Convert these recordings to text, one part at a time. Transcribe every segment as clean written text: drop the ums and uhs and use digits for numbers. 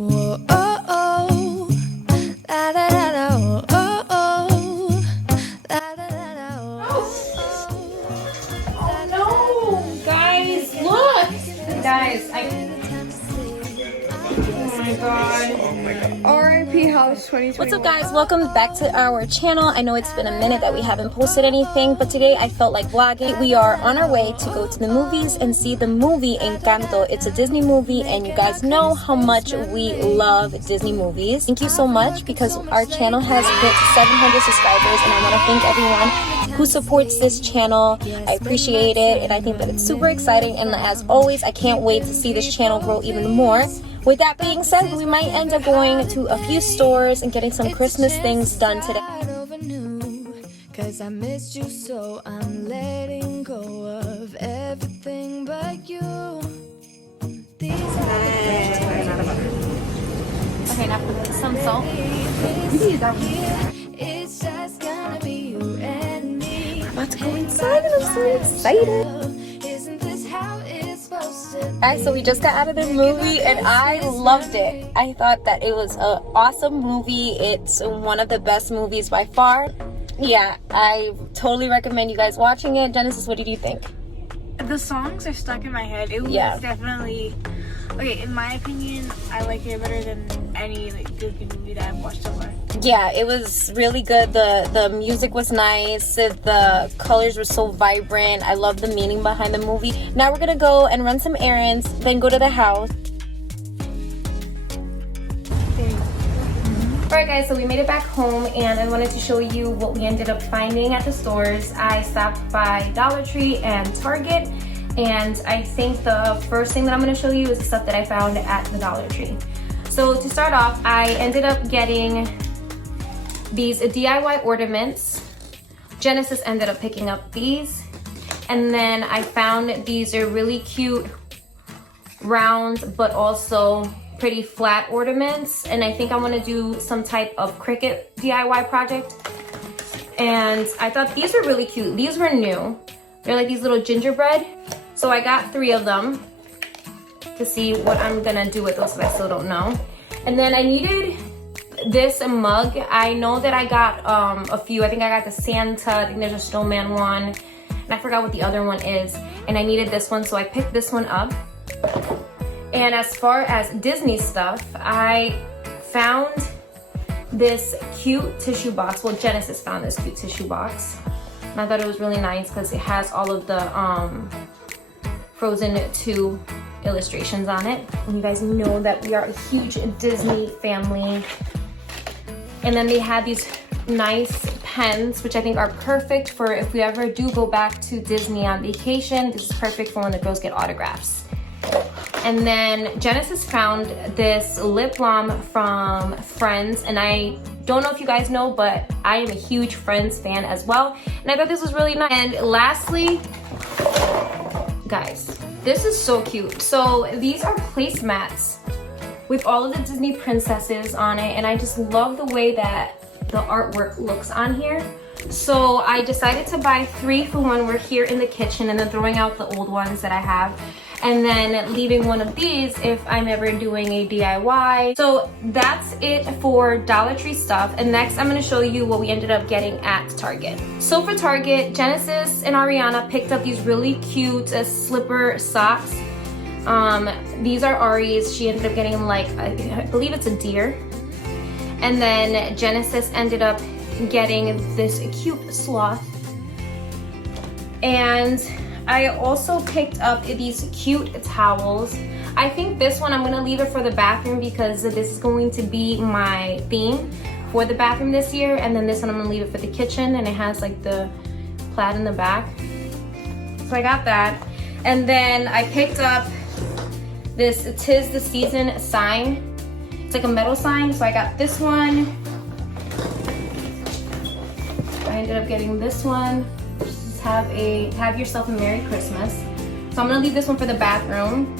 Whoa, oh, oh. La, da, da, da, oh, oh, oh. La, da, da, da, oh, Oh no, guys, look! Guys, oh my god. R.I.P. House 2021. What's up, guys? Welcome back to our channel. I know it's been a minute that we haven't posted anything, but today I felt like vlogging. We are on our way to go to the movies and see the movie Encanto. It's a Disney movie, and you guys know how much we love Disney movies. Thank you so much, because our channel has hit 700 subscribers, and I want to thank everyone who supports this channel. I appreciate it, and I think that it's super exciting, and as always, I can't wait to see this channel grow even more. With that being said, we might end up going to a few stores and getting some Christmas things done today. Cause I missed you, so I'm letting go of everything but you. These Okay, now put some salt. It's just gonna be you and me. I'm about to go inside and I'm so excited. Isn't this how it's supposed to be? Guys, so we just got out of the movie and I loved it. I thought that it was an awesome movie. It's one of the best movies by far. Yeah, I totally recommend you guys watching it. Genesis, what did you think? The songs are stuck in my head. It was definitely, okay, in my opinion, I like it better than any like Disney movie that I've watched so far. Yeah, it was really good. The music was nice. The colors were so vibrant. I love the meaning behind the movie. Now we're gonna go and run some errands, then go to the house. Alright guys, so we made it back home and I wanted to show you what we ended up finding at the stores. I stopped by Dollar Tree and Target, and I think the first thing that I'm going to show you is the stuff that I found at the Dollar Tree. So to start off, I ended up getting these DIY ornaments. Genesis ended up picking up these. And then I found these are really cute round but also pretty flat ornaments, and I think I want to do some type of cricket DIY project. And I thought these were really cute. These were new. They're like these little gingerbread. So I got 3 of them to see what I'm gonna do with those, because I still don't know. And then I needed this mug. I know that I got a few. I think I got the Santa, I think there's a snowman one, and I forgot what the other one is. And I needed this one, so I picked this one up. And as far as Disney stuff, I found this cute tissue box. Well, Genesis found this cute tissue box. And I thought it was really nice because it has all of the Frozen 2 illustrations on it. And you guys know that we are a huge Disney family. And then they had these nice pens, which I think are perfect for if we ever do go back to Disney on vacation. This is perfect for when the girls get autographs. And then Genesis found this lip balm from Friends, and I don't know if you guys know, but I am a huge Friends fan as well, and I thought this was really nice. And lastly, guys, this is so cute. So these are placemats with all of the Disney princesses on it, and I just love the way that the artwork looks on here. So I decided to buy 3 for when we're here in the kitchen, and then throwing out the old ones that I have, and then leaving one of these if I'm ever doing a DIY. So that's it for Dollar Tree stuff. And next I'm gonna show you what we ended up getting at Target. So for Target, Genesis and Ariana picked up these really cute slipper socks. These are Ari's. She ended up getting like, I believe it's a deer. And then Genesis ended up getting this cute sloth. And I also picked up these cute towels. I think this one I'm gonna leave it for the bathroom because this is going to be my theme for the bathroom this year. And then this one I'm gonna leave it for the kitchen, and it has like the plaid in the back. So I got that. And then I picked up this 'Tis the Season sign. It's like a metal sign, so I got this one. I ended up getting this one. Just have yourself a Merry Christmas. So I'm gonna leave this one for the bathroom.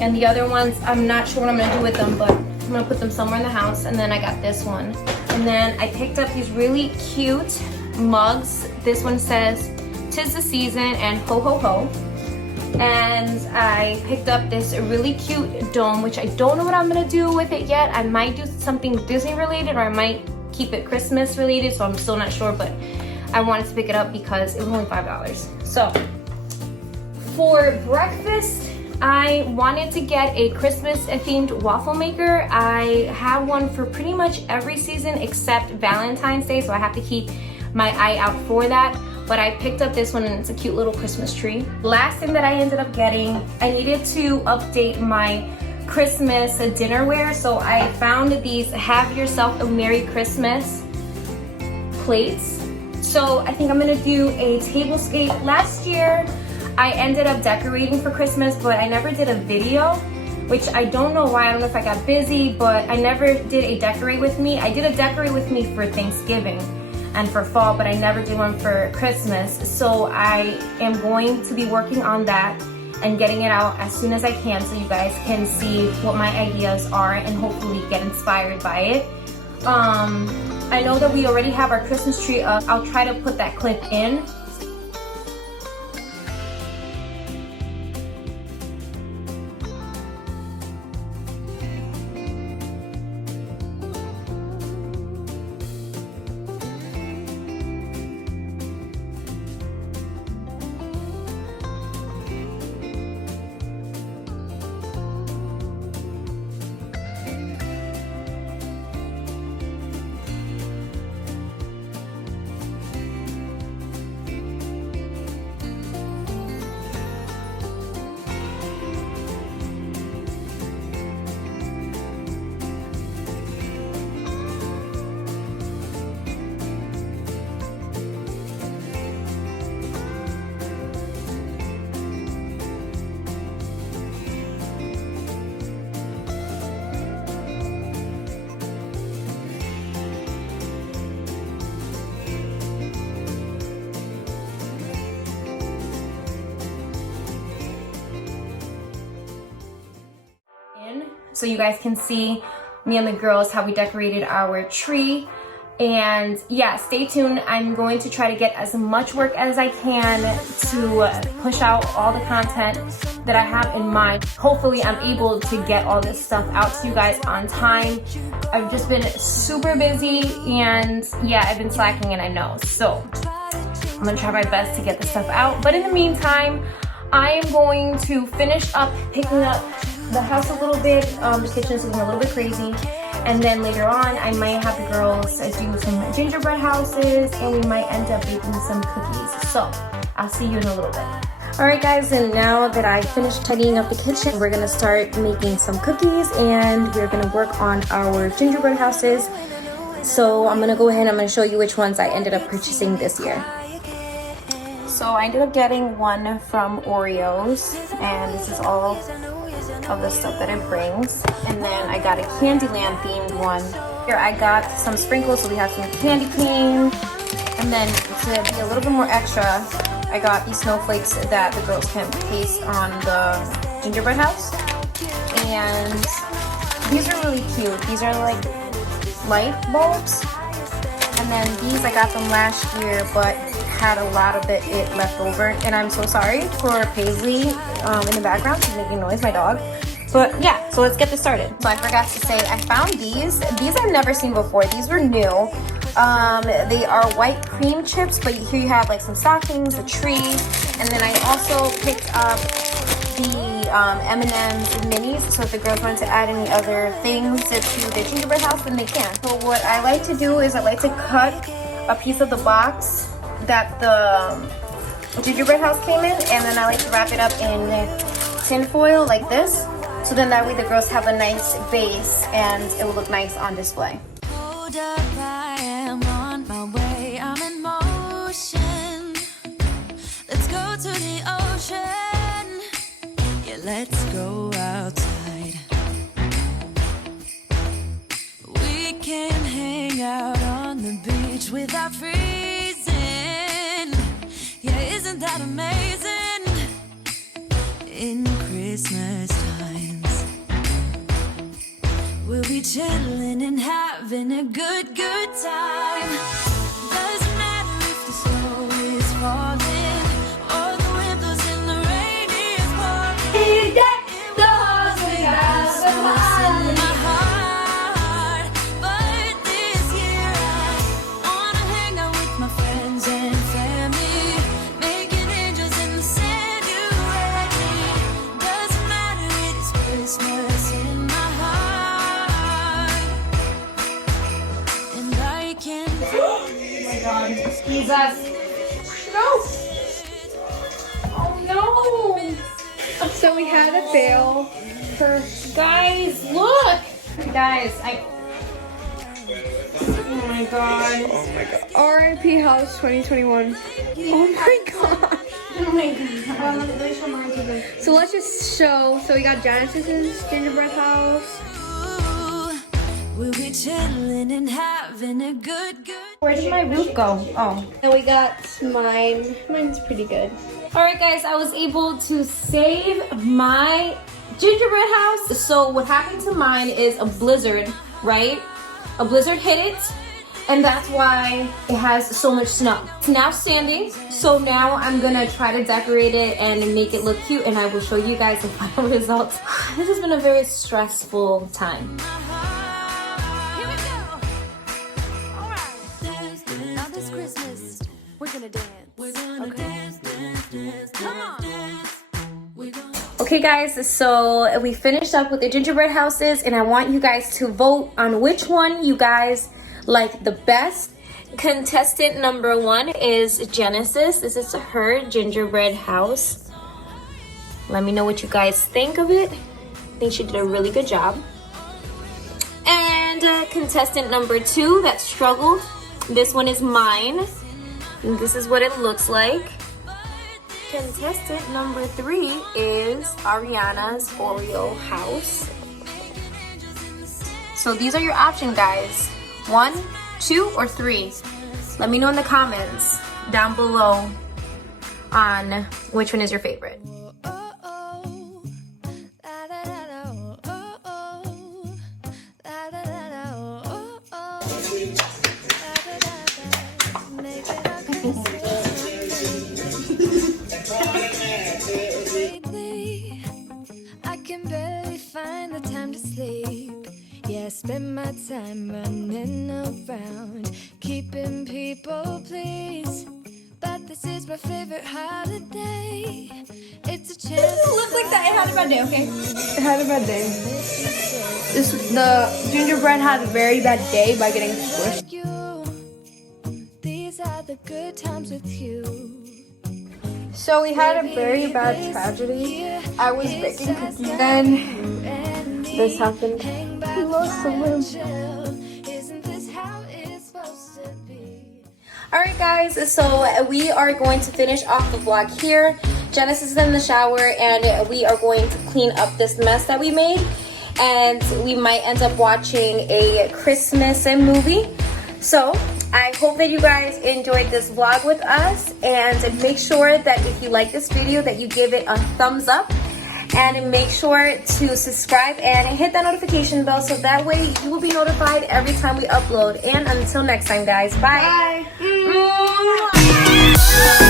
And the other ones, I'm not sure what I'm gonna do with them, but I'm gonna put them somewhere in the house. And then I got this one. And then I picked up these really cute mugs. This one says, "'Tis the season" and "Ho ho ho." and I picked up this really cute dome, which I don't know what I'm gonna do with it yet. I might do something Disney related, or I might keep it Christmas related, so I'm still not sure, but I wanted to pick it up because it was only $5. So for breakfast, I wanted to get a Christmas themed waffle maker. I have one for pretty much every season except Valentine's Day, so I have to keep my eye out for that. But I picked up this one and it's a cute little Christmas tree. Last thing that I ended up getting, I needed to update my Christmas dinnerware, so I found these Have Yourself a Merry Christmas plates. So I think I'm gonna do a tablescape. Last year, I ended up decorating for Christmas, but I never did a video, which I don't know why. I don't know if I got busy, but I never did a decorate with me. I did a decorate with me for Thanksgiving and for fall, but I never did one for Christmas. So I am going to be working on that and getting it out as soon as I can so you guys can see what my ideas are and hopefully get inspired by it. I know that we already have our Christmas tree up. I'll try to put that clip in. So you guys can see me and the girls how we decorated our tree. And yeah, stay tuned. I'm going to try to get as much work as I can to push out all the content that I have in mind. Hopefully I'm able to get all this stuff out to you guys on time. I've just been super busy, and yeah, I've been slacking, and I know. So I'm gonna try my best to get this stuff out. But in the meantime, I am going to finish up picking up the house a little bit. The kitchen is looking a little bit crazy. And then later on, I might have the girls do some gingerbread houses, and we might end up baking some cookies. So I'll see you in a little bit. All right, guys, and now that I finished tidying up the kitchen, we're gonna start making some cookies, and we're gonna work on our gingerbread houses. So I'm gonna go ahead and I'm gonna show you which ones I ended up purchasing this year. So I ended up getting one from Oreos, and this is all of the stuff that it brings. And then I got a Candyland themed one. Here I got some sprinkles, so we have some candy cane. And then to be a little bit more extra, I got these snowflakes that the girls can paste on the gingerbread house. And these are really cute. These are like light bulbs. And then these I got them last year, but had a lot of it left over, and I'm so sorry for Paisley in the background. She's making noise, my dog. But yeah, so let's get this started. So I forgot to say, I found these. These I've never seen before. These were new. They are white cream chips, but here you have like some stockings, a tree, and then I also picked up the M&M's minis. So if the girls want to add any other things to the gingerbread house, then they can. So what I like to do is I like to cut a piece of the box that the gingerbread house came in, and then I like to wrap it up in tin foil like this, so then that way the girls have a nice base and it will look nice on display. Hold up, I am on my way, I'm in motion. Let's go to the ocean. Yeah, let's go outside. We can hang out on the beach without freezing. Yeah, isn't that amazing? In Christmas times, we'll be chilling and having a good time. Doesn't matter if the snow is falling or the wind blows and the rain is Jesus. No. Oh no. So we had a fail. Guys, look. Guys, oh my god. Oh my god. R.I.P. House 2021. Oh my god. Oh my god. Let me show mine to them. So let's just show. So we got Genesis's gingerbread house. We'll be chilling and having a good. Where did my roof go? Oh. And we got mine. Mine's pretty good. Alright guys, I was able to save my gingerbread house. So what happened to mine is a blizzard, right? A blizzard hit it, and that's why it has so much snow. It's now standing, so now I'm gonna try to decorate it and make it look cute, and I will show you guys the final results. This has been a very stressful time. Here we go. All right. Now this Christmas, we're gonna dance. We're gonna dance. Come on. Okay guys, so we finished up with the gingerbread houses, and I want you guys to vote on which one you guys like the best. Contestant number 1 is Genesis. This is her gingerbread house. Let me know what you guys think of it. I think she did a really good job. And contestant number 2 that struggled, this one is mine. And this is what it looks like. Contestant number 3 is Ariana's Oreo house. So these are your options, guys. 1, 2, or 3. Let me know in the comments down below on which one is your favorite. Yeah, I spend my time running around, keeping people pleased. But this is my favorite holiday. It's a chance. It doesn't look like that. It had a bad day, okay? It had a bad day. The gingerbread had a very bad day by getting squished. These are the good times with you. So we had a very bad tragedy. I was baking cookies, then this happened. We lost the limb. Alright guys, so we are going to finish off the vlog here. Genesis is in the shower, and we are going to clean up this mess that we made. And we might end up watching a Christmas movie. So I hope that you guys enjoyed this vlog with us, and make sure that if you like this video that you give it a thumbs up, and make sure to subscribe and hit that notification bell so that way you will be notified every time we upload. And until next time guys, bye. Bye.